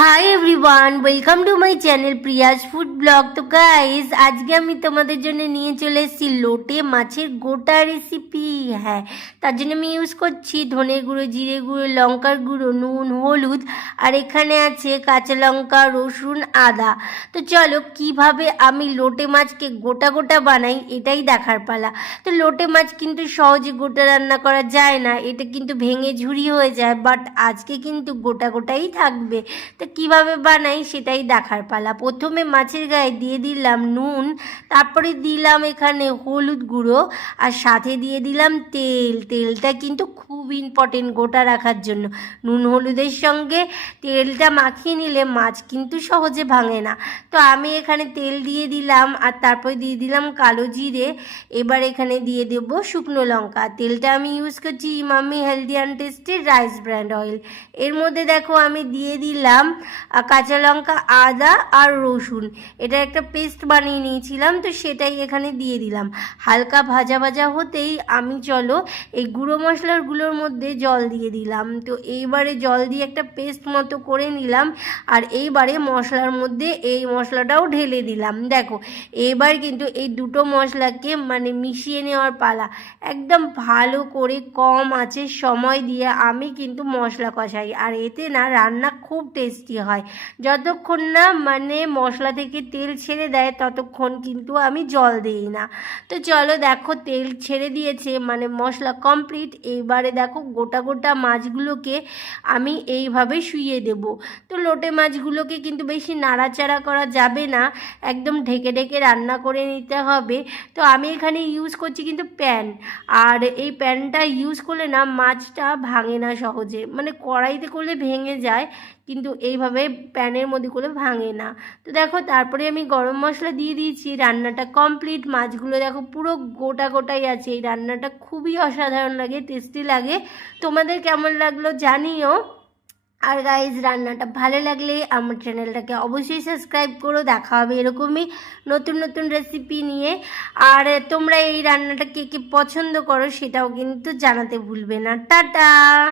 Hi everyone, welcome to my channel প্রিয়াজ food blog. তো guys, আজকে আমি তোমাদের জন্য নিয়ে চলে এসেছি লোটে মাছের গোটা রেসিপি। হ্যাঁ, তার জন্য আমি ইউজ করছি ধনে গুঁড়ো, জিরে গুঁড়ো, লঙ্কার গুঁড়ো, নুন, হলুদ, আর এখানে আছে কাঁচা লঙ্কা, রসুন, আদা। তো চলো কিভাবে আমি লোটে মাছকে গোটা গোটা বানাই এটাই দেখার পালা। তো লোটে মাছ কিন্তু সহজে গোটা রান্না করা যায় না, এটা কিন্তু ভেঙে ঝুরি হয়ে যায়, বাট আজকে কিন্তু গোটা গোটাই থাকবে। তো কীভাবে বানাই সেটাই দেখার পালা। প্রথমে মাছের গায়ে দিয়ে দিলাম নুন, তারপরে দিলাম এখানে হলুদ গুঁড়ো, আর সাথে দিয়ে দিলাম তেল। তেলটা কিন্তু খুব ইম্পর্টেন্ট গোটা রাখার জন্য। নুন হলুদের সঙ্গে তেলটা মাখিয়ে নিলে মাছ কিন্তু সহজে ভাঙে না। তো আমি এখানে তেল দিয়ে দিলাম, আর তারপরে দিয়ে দিলাম কালো জিরে। এবার এখানে দিয়ে দেবো শুকনো লঙ্কা। তেলটা আমি ইউজ করছি Emami healthy and tasty rice brand oil. এর মধ্যে দেখো আমি দিয়ে দিলাম কাঁচা লঙ্কা, আদা আর রসুন। এটা একটা পেস্ট বানিয়ে নিয়েছিলাম, তো সেটাই এখানে দিয়ে দিলাম। হালকা ভাজা ভাজা হতেই আমি চলো এই গুঁড়ো মশলাগুলোর মধ্যে জল দিয়ে দিলাম। তো এইবারে জল দিয়ে একটা পেস্ট মতো করে নিলাম, আর এইবারে মশলার মধ্যে এই মশলাটাও ঢেলে দিলাম। দেখো এবার কিন্তু এই দুটো মশলাকে মিশিয়ে নেওয়ার পালা। একদম ভালো করে কম আঁচে সময় দিয়ে আমি কিন্তু মশলা কষাই, আর এতে না রান্না খুব টেস্টি হয়। যতক্ষণ না মশলা থেকে তেল ছেড়ে দেয় ততক্ষণ কিন্তু আমি জল দিই না। তো চলো দেখো তেল ছেড়ে দিয়েছে, মশলা কমপ্লিট। এইবারে দেখো গোটা গোটা মাছগুলোকে আমি এইভাবে শুইয়ে দেব। তো লোটে মাছগুলোকে কিন্তু বেশি নাড়াচাড়া করা যাবে না, একদম ঢেকে ঢেকে রান্না করে নিতে হবে। তো আমি এখানে ইউজ করছি কিন্তু প্যান, আর এই প্যানটা ইউজ করলে না মাছটা ভাঙে না সহজে। কড়াইতে করলে ভেঙে যায়, কিন্তু এইভাবে প্যানের মধ্যে করে ভাঙে না। তো দেখো তারপরে আমি গরম মশলা দিয়ে দিয়েছি। রান্নাটা কমপ্লিট। মাছগুলো দেখো পুরো গোটা গোটাই আছে। এই রান্নাটা খুবই অসাধারণ লাগে, টেস্টি লাগে। তোমাদের কেমন লাগলো জানিও। আর গাইজ, রান্নাটা ভালো লাগলে আমার চ্যানেলটাকে অবশ্যই সাবস্ক্রাইব করো। দেখা হবে এরকমই নতুন নতুন রেসিপি নিয়ে। আর তোমরা এই রান্নাটা কে কে পছন্দ করো সেটাও কিন্তু জানাতে ভুলবে না। টাটা।